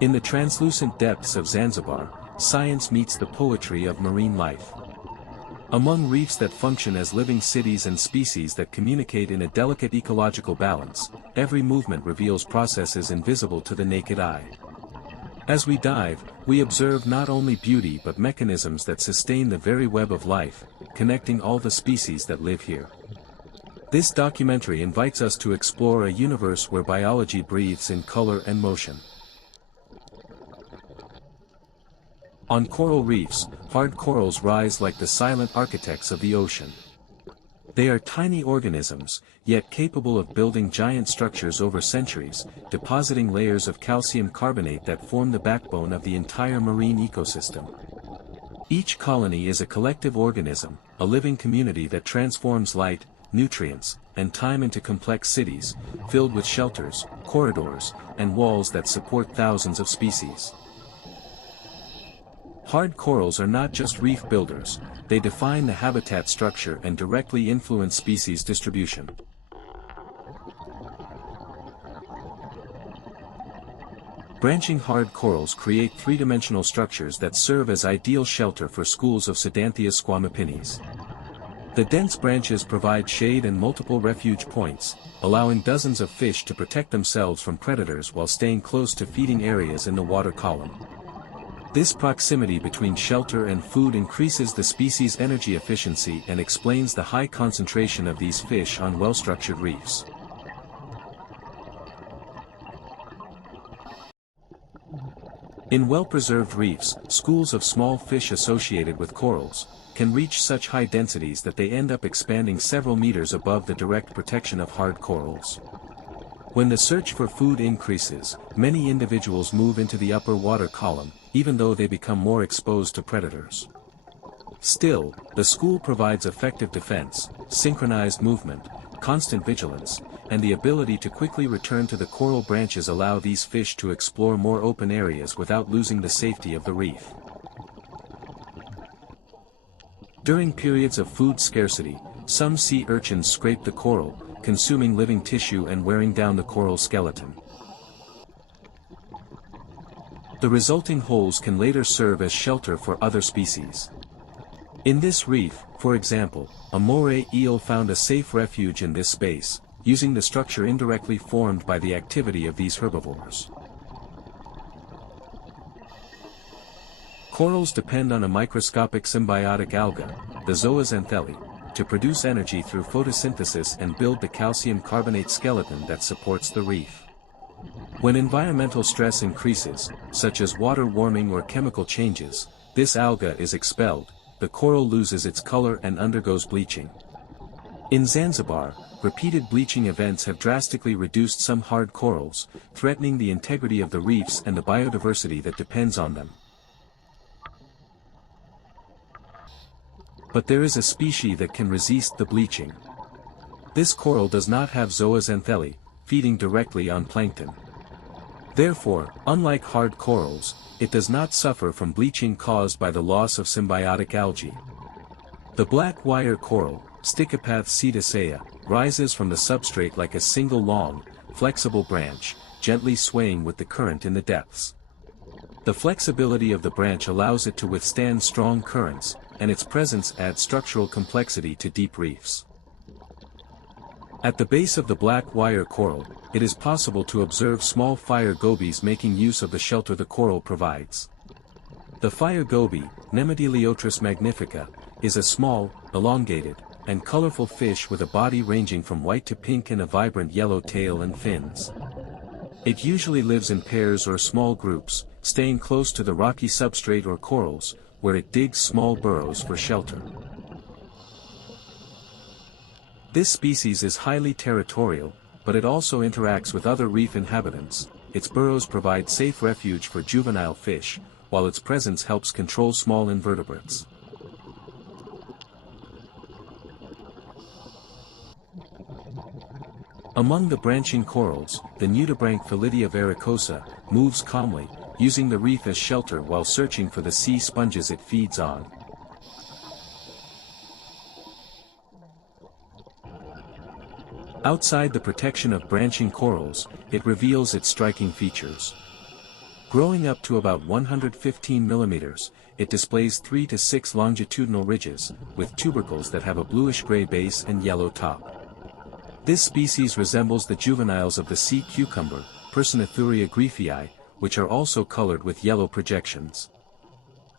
In the translucent depths of Zanzibar, science meets the poetry of marine life. Among reefs that function as living cities and species that communicate in a delicate ecological balance, every movement reveals processes invisible to the naked eye. As we dive, we observe not only beauty but mechanisms that sustain the very web of life, connecting all the species that live here. This documentary invites us to explore a universe where biology breathes in color and motion. On coral reefs, hard corals rise like the silent architects of the ocean. They are tiny organisms, yet capable of building giant structures over centuries, depositing layers of calcium carbonate that form the backbone of the entire marine ecosystem. Each colony is a collective organism, a living community that transforms light, nutrients, and time into complex cities, filled with shelters, corridors, and walls that support thousands of species. Hard corals are not just reef builders, they define the habitat structure and directly influence species distribution. Branching hard corals create three-dimensional structures that serve as ideal shelter for schools of Sedanthius squamopinnes. The dense branches provide shade and multiple refuge points, allowing dozens of fish to protect themselves from predators while staying close to feeding areas in the water column. This proximity between shelter and food increases the species' energy efficiency and explains the high concentration of these fish on well-structured reefs. In well-preserved reefs, schools of small fish associated with corals can reach such high densities that they end up expanding several meters above the direct protection of hard corals. When the search for food increases, many individuals move into the upper water column, even though they become more exposed to predators. Still, the school provides effective defense, synchronized movement, constant vigilance, and the ability to quickly return to the coral branches allow these fish to explore more open areas without losing the safety of the reef. During periods of food scarcity, some sea urchins scrape the coral, consuming living tissue and wearing down the coral skeleton. The resulting holes can later serve as shelter for other species. In this reef, for example, a moray eel found a safe refuge in this space, using the structure indirectly formed by the activity of these herbivores. Corals depend on a microscopic symbiotic alga, the zooxanthellae, to produce energy through photosynthesis and build the calcium carbonate skeleton that supports the reef. When environmental stress increases, such as water warming or chemical changes, this alga is expelled, the coral loses its color and undergoes bleaching. In Zanzibar, repeated bleaching events have drastically reduced some hard corals, threatening the integrity of the reefs and the biodiversity that depends on them. But there is a species that can resist the bleaching. This coral does not have zooxanthellae, feeding directly on plankton. Therefore, unlike hard corals, it does not suffer from bleaching caused by the loss of symbiotic algae. The black wire coral, Stichopath cetacea, rises from the substrate like a single long, flexible branch, gently swaying with the current in the depths. The flexibility of the branch allows it to withstand strong currents, and its presence adds structural complexity to deep reefs. At the base of the black wire coral, it is possible to observe small fire gobies making use of the shelter the coral provides. The fire goby, Nemateleotris magnifica, is a small, elongated, and colorful fish with a body ranging from white to pink and a vibrant yellow tail and fins. It usually lives in pairs or small groups, staying close to the rocky substrate or corals, where it digs small burrows for shelter. This species is highly territorial, but it also interacts with other reef inhabitants. Its burrows provide safe refuge for juvenile fish, while its presence helps control small invertebrates. Among the branching corals, the nudibranch Philidia varicosa moves calmly, using the reef as shelter while searching for the sea sponges it feeds on. Outside the protection of branching corals, it reveals its striking features. Growing up to about 115 millimeters, it displays 3 to 6 longitudinal ridges, with tubercles that have a bluish-gray base and yellow top. This species resembles the juveniles of the sea cucumber, Persinotheuria griffii, which are also colored with yellow projections.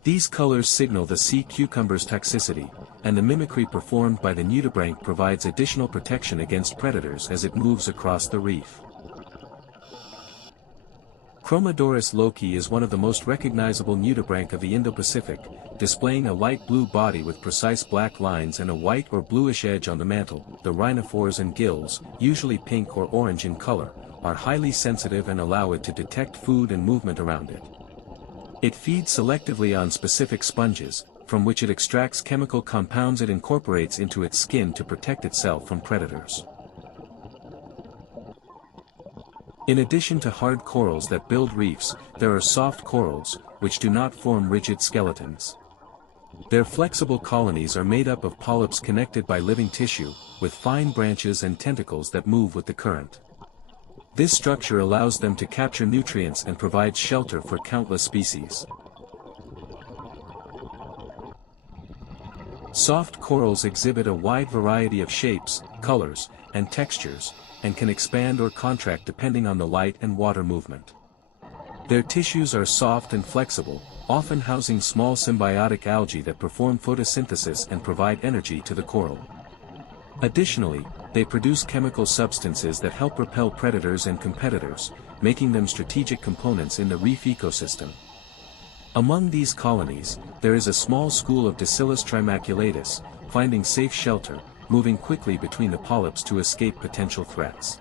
These colors signal the sea cucumber's toxicity, and the mimicry performed by the nudibranch provides additional protection against predators as it moves across the reef. Chromodoris loki is one of the most recognizable nudibranch of the Indo-Pacific, displaying a light blue body with precise black lines and a white or bluish edge on the mantle. The rhinophores and gills, usually pink or orange in color, are highly sensitive and allow it to detect food and movement around it. It feeds selectively on specific sponges, from which it extracts chemical compounds it incorporates into its skin to protect itself from predators. In addition to hard corals that build reefs, there are soft corals, which do not form rigid skeletons. Their flexible colonies are made up of polyps connected by living tissue, with fine branches and tentacles that move with the current. This structure allows them to capture nutrients and provide shelter for countless species. Soft corals exhibit a wide variety of shapes, colors, and textures, and can expand or contract depending on the light and water movement. Their tissues are soft and flexible, often housing small symbiotic algae that perform photosynthesis and provide energy to the coral. Additionally, they produce chemical substances that help repel predators and competitors, making them strategic components in the reef ecosystem. Among these colonies, there is a small school of Dacilus trimaculatus, finding safe shelter, moving quickly between the polyps to escape potential threats.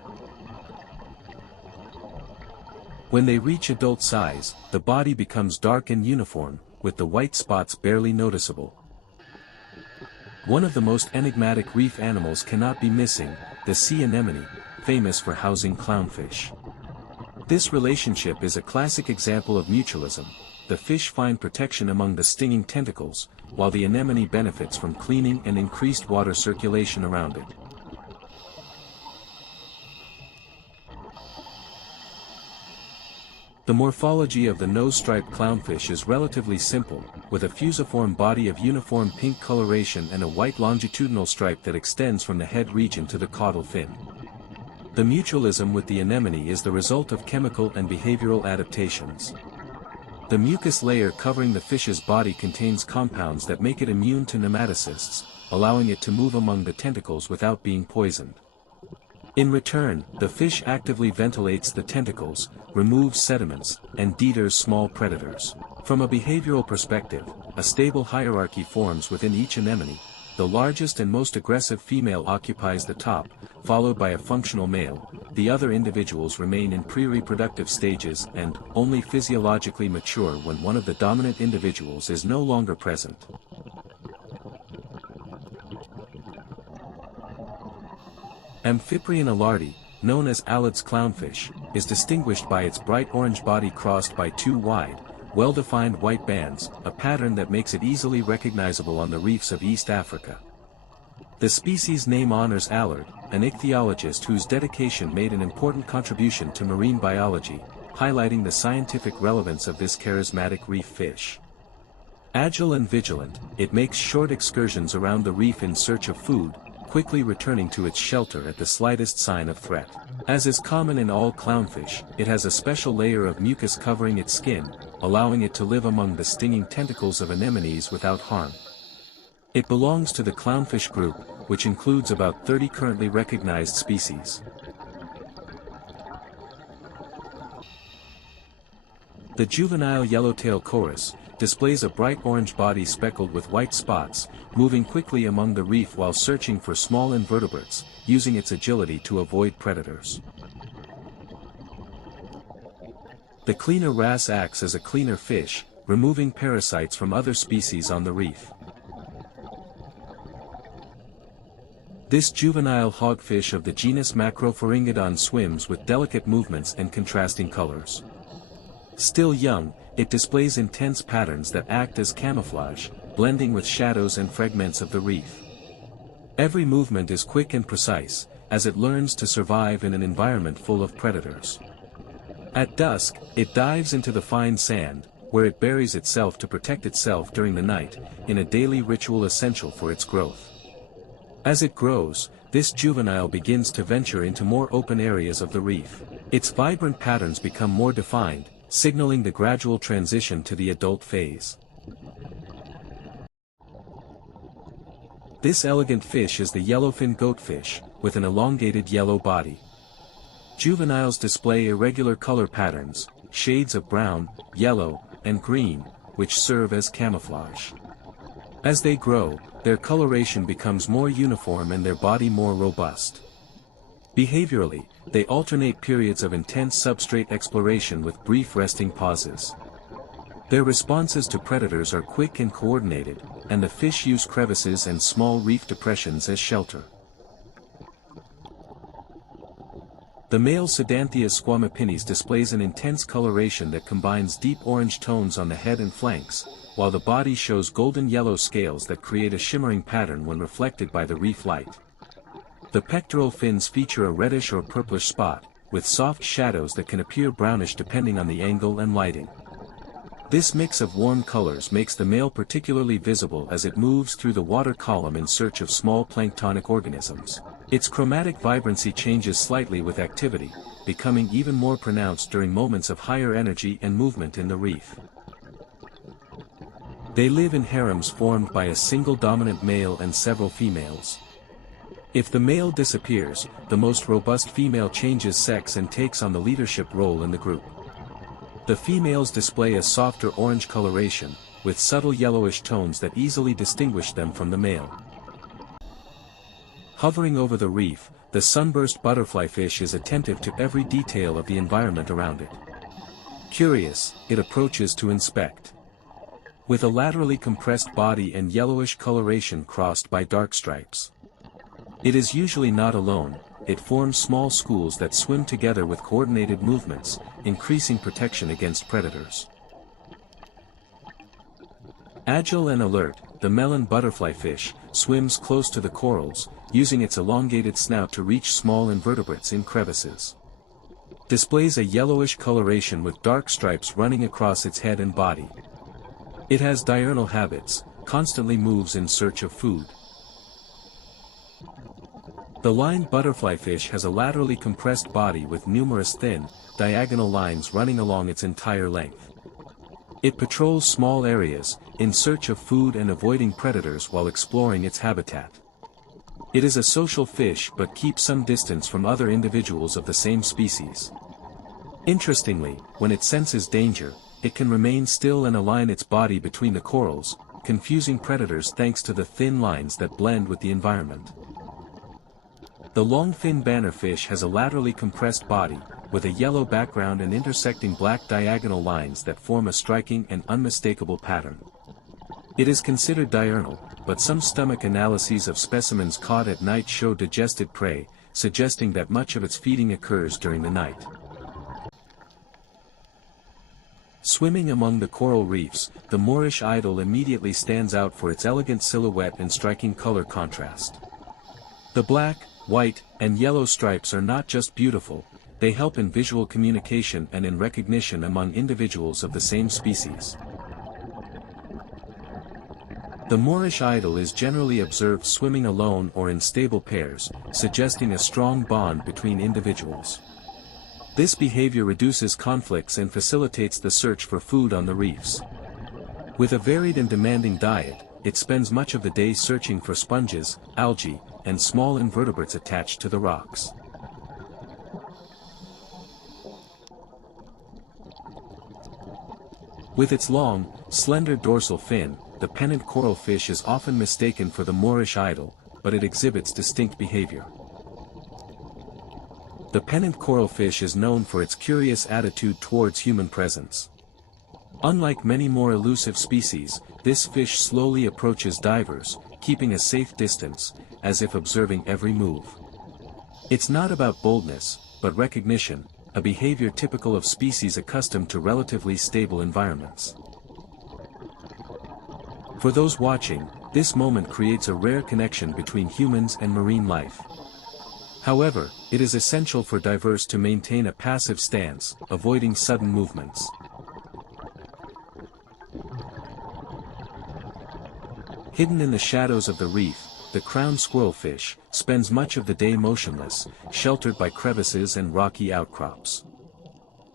When they reach adult size, the body becomes dark and uniform, with the white spots barely noticeable. One of the most enigmatic reef animals cannot be missing, the sea anemone, famous for housing clownfish. This relationship is a classic example of mutualism. The fish find protection among the stinging tentacles, while the anemone benefits from cleaning and increased water circulation around it. The morphology of the nose-striped clownfish is relatively simple, with a fusiform body of uniform pink coloration and a white longitudinal stripe that extends from the head region to the caudal fin. The mutualism with the anemone is the result of chemical and behavioral adaptations. The mucus layer covering the fish's body contains compounds that make it immune to nematocysts, allowing it to move among the tentacles without being poisoned. In return, the fish actively ventilates the tentacles, removes sediments, and deters small predators. From a behavioral perspective, a stable hierarchy forms within each anemone. The largest and most aggressive female occupies the top, followed by a functional male. The other individuals remain in pre-reproductive stages and only physiologically mature when one of the dominant individuals is no longer present. Amphiprion alardi, known as Allard's clownfish, is distinguished by its bright orange body crossed by two wide, well-defined white bands, a pattern that makes it easily recognizable on the reefs of East Africa. The species name honors Allard, an ichthyologist whose dedication made an important contribution to marine biology, highlighting the scientific relevance of this charismatic reef fish. Agile and vigilant, it makes short excursions around the reef in search of food, quickly returning to its shelter at the slightest sign of threat. As is common in all clownfish, it has a special layer of mucus covering its skin, allowing it to live among the stinging tentacles of anemones without harm. It belongs to the clownfish group, which includes about 30 currently recognized species. The juvenile yellowtail chorus displays a bright orange body speckled with white spots, moving quickly among the reef while searching for small invertebrates, using its agility to avoid predators. The cleaner wrasse acts as a cleaner fish, removing parasites from other species on the reef. This juvenile hogfish of the genus Macropharyngodon swims with delicate movements and contrasting colors. Still young, it displays intense patterns that act as camouflage, blending with shadows and fragments of the reef. Every movement is quick and precise, as it learns to survive in an environment full of predators. At dusk, it dives into the fine sand, where it buries itself to protect itself during the night, in a daily ritual essential for its growth. As it grows, this juvenile begins to venture into more open areas of the reef. Its vibrant patterns become more defined, signaling the gradual transition to the adult phase. This elegant fish is the yellowfin goatfish, with an elongated yellow body. Juveniles display irregular color patterns, shades of brown, yellow, and green, which serve as camouflage. As they grow, their coloration becomes more uniform and their body more robust. Behaviorally, they alternate periods of intense substrate exploration with brief resting pauses. Their responses to predators are quick and coordinated, and the fish use crevices and small reef depressions as shelter. The male Sedanthia squamopinnes displays an intense coloration that combines deep orange tones on the head and flanks, while the body shows golden yellow scales that create a shimmering pattern when reflected by the reef light. The pectoral fins feature a reddish or purplish spot, with soft shadows that can appear brownish depending on the angle and lighting. This mix of warm colors makes the male particularly visible as it moves through the water column in search of small planktonic organisms. Its chromatic vibrancy changes slightly with activity, becoming even more pronounced during moments of higher energy and movement in the reef. They live in harems formed by a single dominant male and several females. If the male disappears, the most robust female changes sex and takes on the leadership role in the group. The females display a softer orange coloration, with subtle yellowish tones that easily distinguish them from the male. Hovering over the reef, the sunburst butterflyfish is attentive to every detail of the environment around it. Curious, it approaches to inspect. With a laterally compressed body and yellowish coloration crossed by dark stripes. It is usually not alone, it forms small schools that swim together with coordinated movements, increasing protection against predators. Agile and alert, the melon butterflyfish swims close to the corals, using its elongated snout to reach small invertebrates in crevices. Displays a yellowish coloration with dark stripes running across its head and body. It has diurnal habits, constantly moves in search of food. The lined butterflyfish has a laterally compressed body with numerous thin, diagonal lines running along its entire length. It patrols small areas, in search of food and avoiding predators while exploring its habitat. It is a social fish but keeps some distance from other individuals of the same species. Interestingly, when it senses danger, it can remain still and align its body between the corals, confusing predators thanks to the thin lines that blend with the environment. The longfin bannerfish has a laterally compressed body, with a yellow background and intersecting black diagonal lines that form a striking and unmistakable pattern. It is considered diurnal, but some stomach analyses of specimens caught at night show digested prey, suggesting that much of its feeding occurs during the night. Swimming among the coral reefs, the Moorish idol immediately stands out for its elegant silhouette and striking color contrast. The black, white, and yellow stripes are not just beautiful, they help in visual communication and in recognition among individuals of the same species. The Moorish idol is generally observed swimming alone or in stable pairs, suggesting a strong bond between individuals. This behavior reduces conflicts and facilitates the search for food on the reefs. With a varied and demanding diet, it spends much of the day searching for sponges, algae, and small invertebrates attached to the rocks. With its long, slender dorsal fin, the pennant coral fish is often mistaken for the Moorish idol, but it exhibits distinct behavior. The pennant coral fish is known for its curious attitude towards human presence. Unlike many more elusive species, this fish slowly approaches divers, keeping a safe distance, as if observing every move. It's not about boldness, but recognition, a behavior typical of species accustomed to relatively stable environments. For those watching, this moment creates a rare connection between humans and marine life. However, it is essential for divers to maintain a passive stance, avoiding sudden movements. Hidden in the shadows of the reef, the crowned squirrelfish spends much of the day motionless, sheltered by crevices and rocky outcrops.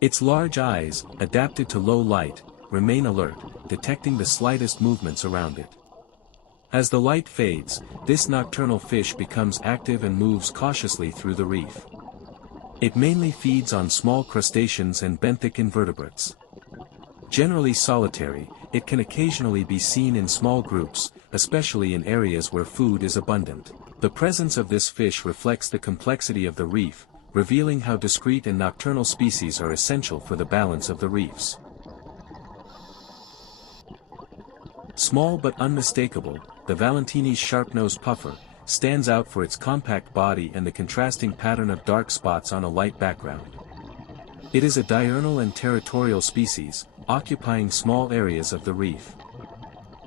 Its large eyes, adapted to low light, remain alert, detecting the slightest movements around it. As the light fades, this nocturnal fish becomes active and moves cautiously through the reef. It mainly feeds on small crustaceans and benthic invertebrates. Generally solitary, it can occasionally be seen in small groups, especially in areas where food is abundant. The presence of this fish reflects the complexity of the reef, revealing how discrete and nocturnal species are essential for the balance of the reefs. Small but unmistakable, the Valentini's sharp-nosed puffer stands out for its compact body and the contrasting pattern of dark spots on a light background. It is a diurnal and territorial species, occupying small areas of the reef.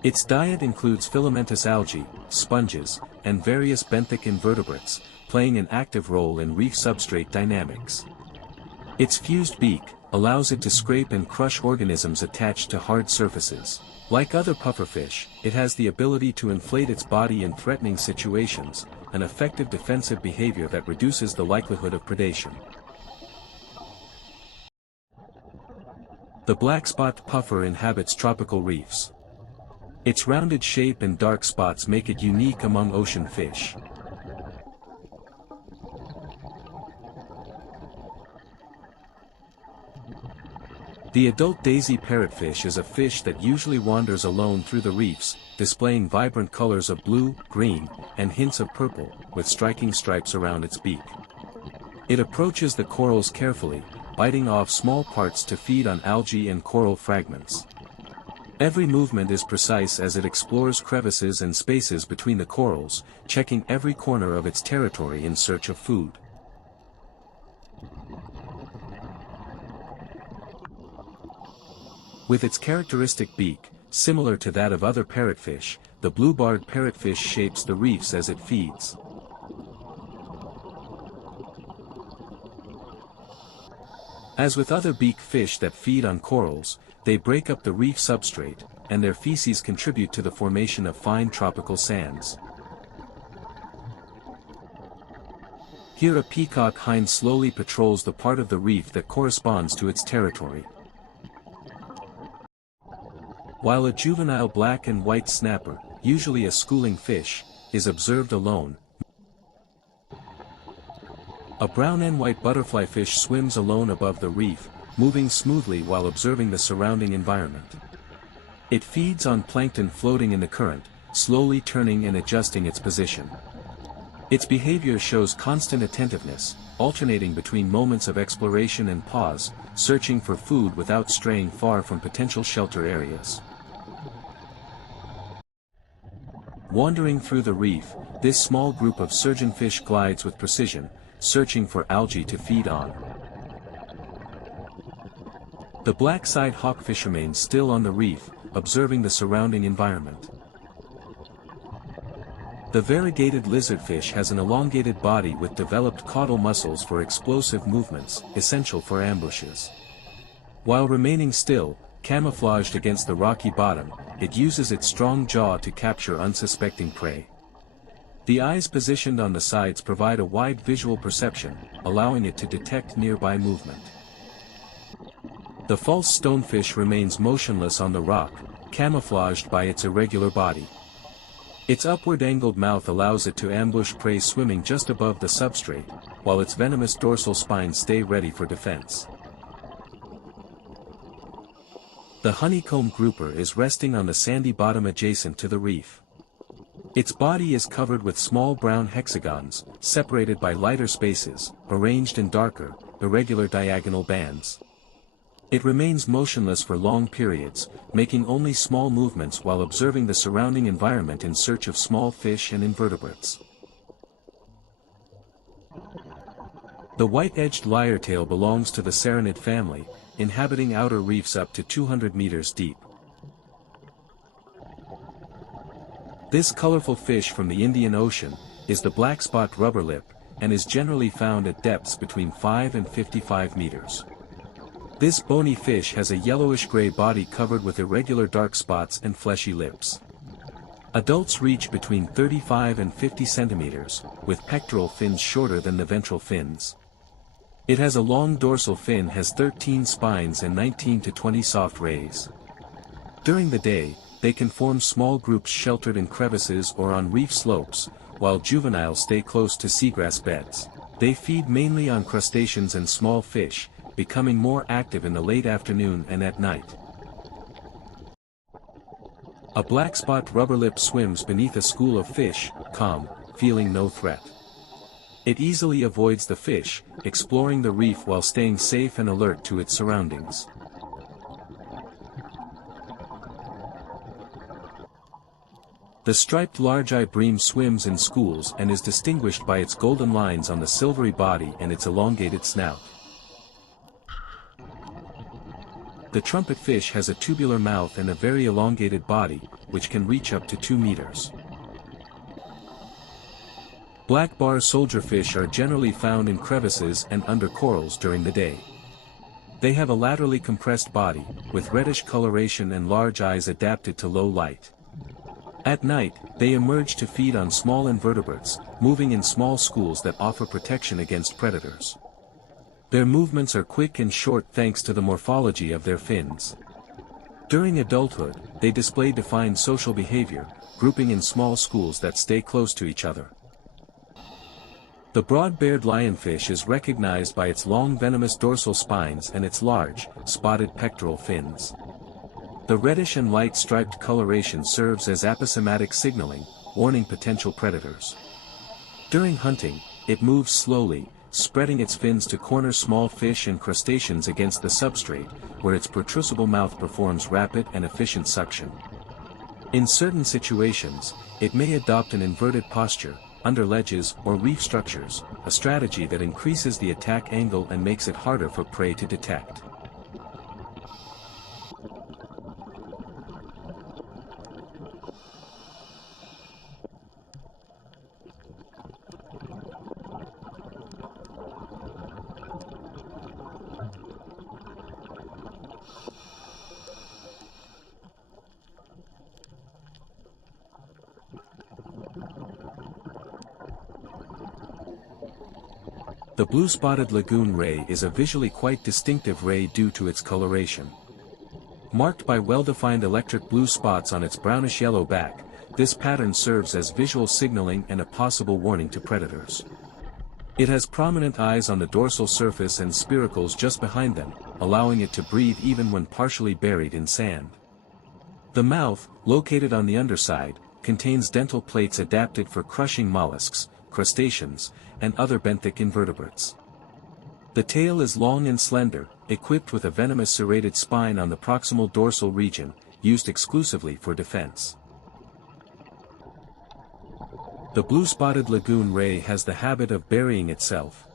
Its diet includes filamentous algae, sponges, and various benthic invertebrates, playing an active role in reef substrate dynamics. Its fused beak allows it to scrape and crush organisms attached to hard surfaces. Like other pufferfish, it has the ability to inflate its body in threatening situations, an effective defensive behavior that reduces the likelihood of predation. The black-spot puffer inhabits tropical reefs. Its rounded shape and dark spots make it unique among ocean fish. The adult daisy parrotfish is a fish that usually wanders alone through the reefs, displaying vibrant colors of blue, green, and hints of purple, with striking stripes around its beak. It approaches the corals carefully, biting off small parts to feed on algae and coral fragments. Every movement is precise as it explores crevices and spaces between the corals, checking every corner of its territory in search of food. With its characteristic beak, similar to that of other parrotfish, the blue-barred parrotfish shapes the reefs as it feeds. As with other beaked fish that feed on corals, they break up the reef substrate, and their feces contribute to the formation of fine tropical sands. Here a peacock hind slowly patrols the part of the reef that corresponds to its territory. While a juvenile black and white snapper, usually a schooling fish, is observed alone, a brown and white butterflyfish swims alone above the reef, moving smoothly while observing the surrounding environment. It feeds on plankton floating in the current, slowly turning and adjusting its position. Its behavior shows constant attentiveness, alternating between moments of exploration and pause, searching for food without straying far from potential shelter areas. Wandering through the reef, this small group of surgeonfish glides with precision, searching for algae to feed on. The black-side hawkfish remains still on the reef, observing the surrounding environment. The variegated lizardfish has an elongated body with developed caudal muscles for explosive movements, essential for ambushes. While remaining still, camouflaged against the rocky bottom, it uses its strong jaw to capture unsuspecting prey. The eyes positioned on the sides provide a wide visual perception, allowing it to detect nearby movement. The false stonefish remains motionless on the rock, camouflaged by its irregular body. Its upward-angled mouth allows it to ambush prey swimming just above the substrate, while its venomous dorsal spines stay ready for defense. The honeycomb grouper is resting on the sandy bottom adjacent to the reef. Its body is covered with small brown hexagons, separated by lighter spaces, arranged in darker, irregular diagonal bands. It remains motionless for long periods, making only small movements while observing the surrounding environment in search of small fish and invertebrates. The white-edged lyretail belongs to the Serenid family, inhabiting outer reefs up to 200 meters deep. This colorful fish from the Indian Ocean is the black-spot rubberlip, and is generally found at depths between 5 and 55 meters. This bony fish has a yellowish-gray body covered with irregular dark spots and fleshy lips. Adults reach between 35 and 50 centimeters, with pectoral fins shorter than the ventral fins. It has a long dorsal fin, has 13 spines and 19 to 20 soft rays. During the day, they can form small groups sheltered in crevices or on reef slopes, while juveniles stay close to seagrass beds. They feed mainly on crustaceans and small fish, becoming more active in the late afternoon and at night. A black-spot rubberlip swims beneath a school of fish, calm, feeling no threat. It easily avoids the fish, exploring the reef while staying safe and alert to its surroundings. The striped large-eye bream swims in schools and is distinguished by its golden lines on the silvery body and its elongated snout. The trumpet fish has a tubular mouth and a very elongated body, which can reach up to 2 meters. Black bar soldierfish are generally found in crevices and under corals during the day. They have a laterally compressed body, with reddish coloration and large eyes adapted to low light. At night, they emerge to feed on small invertebrates, moving in small schools that offer protection against predators. Their movements are quick and short thanks to the morphology of their fins. During adulthood, they display defined social behavior, grouping in small schools that stay close to each other. The broad-bared lionfish is recognized by its long venomous dorsal spines and its large, spotted pectoral fins. The reddish and light striped coloration serves as aposematic signaling, warning potential predators. During hunting, it moves slowly, spreading its fins to corner small fish and crustaceans against the substrate, where its protrusible mouth performs rapid and efficient suction. In certain situations, it may adopt an inverted posture, under ledges or reef structures, a strategy that increases the attack angle and makes it harder for prey to detect. The blue-spotted lagoon ray is a visually quite distinctive ray due to its coloration. Marked by well-defined electric blue spots on its brownish-yellow back, this pattern serves as visual signaling and a possible warning to predators. It has prominent eyes on the dorsal surface and spiracles just behind them, allowing it to breathe even when partially buried in sand. The mouth, located on the underside, contains dental plates adapted for crushing mollusks, crustaceans, and other benthic invertebrates. The tail is long and slender, equipped with a venomous serrated spine on the proximal dorsal region, used exclusively for defense. The blue-spotted lagoon ray has the habit of burying itself.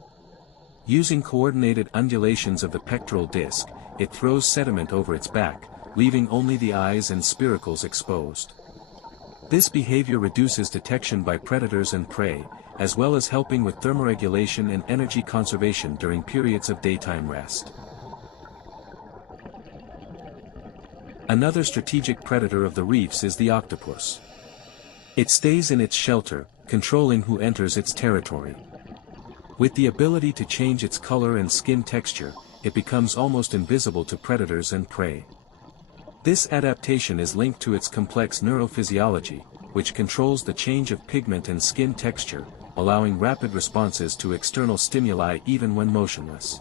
Using coordinated undulations of the pectoral disc, it throws sediment over its back, leaving only the eyes and spiracles exposed. This behavior reduces detection by predators and prey, as well as helping with thermoregulation and energy conservation during periods of daytime rest. Another strategic predator of the reefs is the octopus. It stays in its shelter, controlling who enters its territory. With the ability to change its color and skin texture, it becomes almost invisible to predators and prey. This adaptation is linked to its complex neurophysiology, which controls the change of pigment and skin texture, allowing rapid responses to external stimuli even when motionless.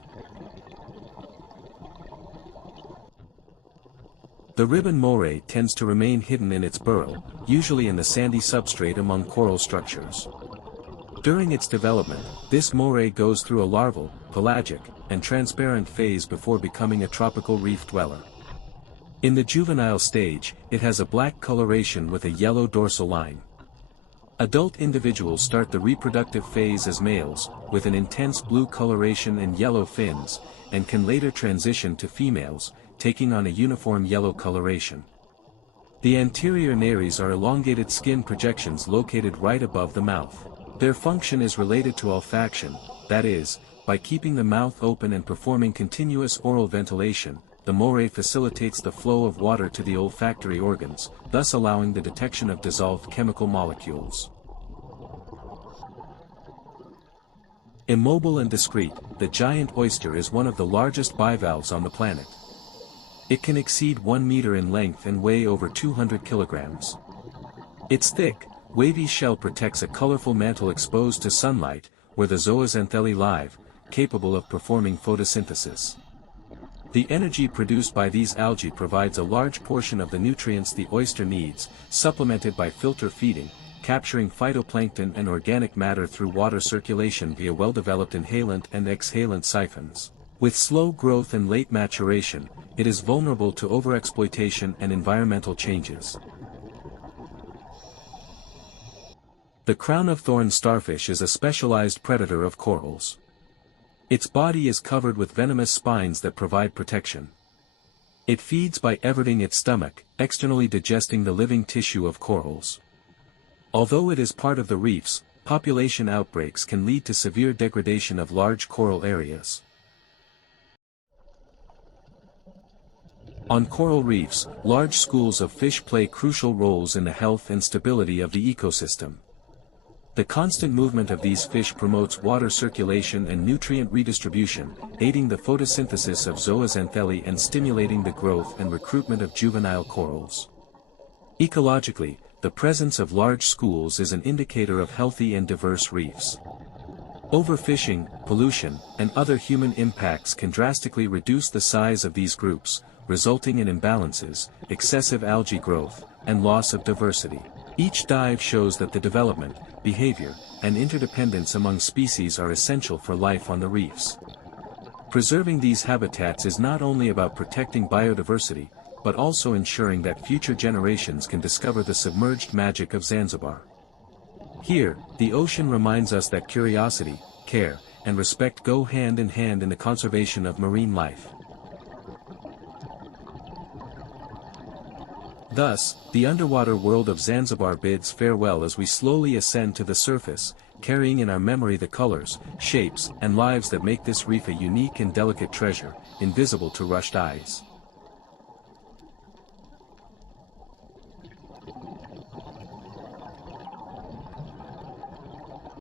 The ribbon moray tends to remain hidden in its burrow, usually in the sandy substrate among coral structures. During its development, this moray goes through a larval, pelagic, and transparent phase before becoming a tropical reef dweller. In the juvenile stage, it has a black coloration with a yellow dorsal line. Adult individuals start the reproductive phase as males, with an intense blue coloration and yellow fins, and can later transition to females, taking on a uniform yellow coloration. The anterior nares are elongated skin projections located right above the mouth. Their function is related to olfaction, that is, by keeping the mouth open and performing continuous oral ventilation, the moray facilitates the flow of water to the olfactory organs, thus allowing the detection of dissolved chemical molecules. Immobile and discrete, the giant oyster is one of the largest bivalves on the planet. It can exceed 1 meter in length and weigh over 200 kilograms. Its thick, wavy shell protects a colorful mantle exposed to sunlight, where the zooxanthellae live, capable of performing photosynthesis. The energy produced by these algae provides a large portion of the nutrients the oyster needs, supplemented by filter feeding, capturing phytoplankton and organic matter through water circulation via well-developed inhalant and exhalant siphons. With slow growth and late maturation, it is vulnerable to overexploitation and environmental changes. The crown-of-thorns starfish is a specialized predator of corals. Its body is covered with venomous spines that provide protection. It feeds by everting its stomach, externally digesting the living tissue of corals. Although it is part of the reefs, population outbreaks can lead to severe degradation of large coral areas. On coral reefs, large schools of fish play crucial roles in the health and stability of the ecosystem. The constant movement of these fish promotes water circulation and nutrient redistribution, aiding the photosynthesis of zooxanthellae and stimulating the growth and recruitment of juvenile corals. Ecologically, the presence of large schools is an indicator of healthy and diverse reefs. Overfishing, pollution, and other human impacts can drastically reduce the size of these groups, resulting in imbalances, excessive algae growth, and loss of diversity. Each dive shows that the development, behavior, and interdependence among species are essential for life on the reefs. Preserving these habitats is not only about protecting biodiversity, but also ensuring that future generations can discover the submerged magic of Zanzibar. Here, the ocean reminds us that curiosity, care, and respect go hand in hand in the conservation of marine life. Thus, the underwater world of Zanzibar bids farewell as we slowly ascend to the surface, carrying in our memory the colors, shapes, and lives that make this reef a unique and delicate treasure, invisible to rushed eyes.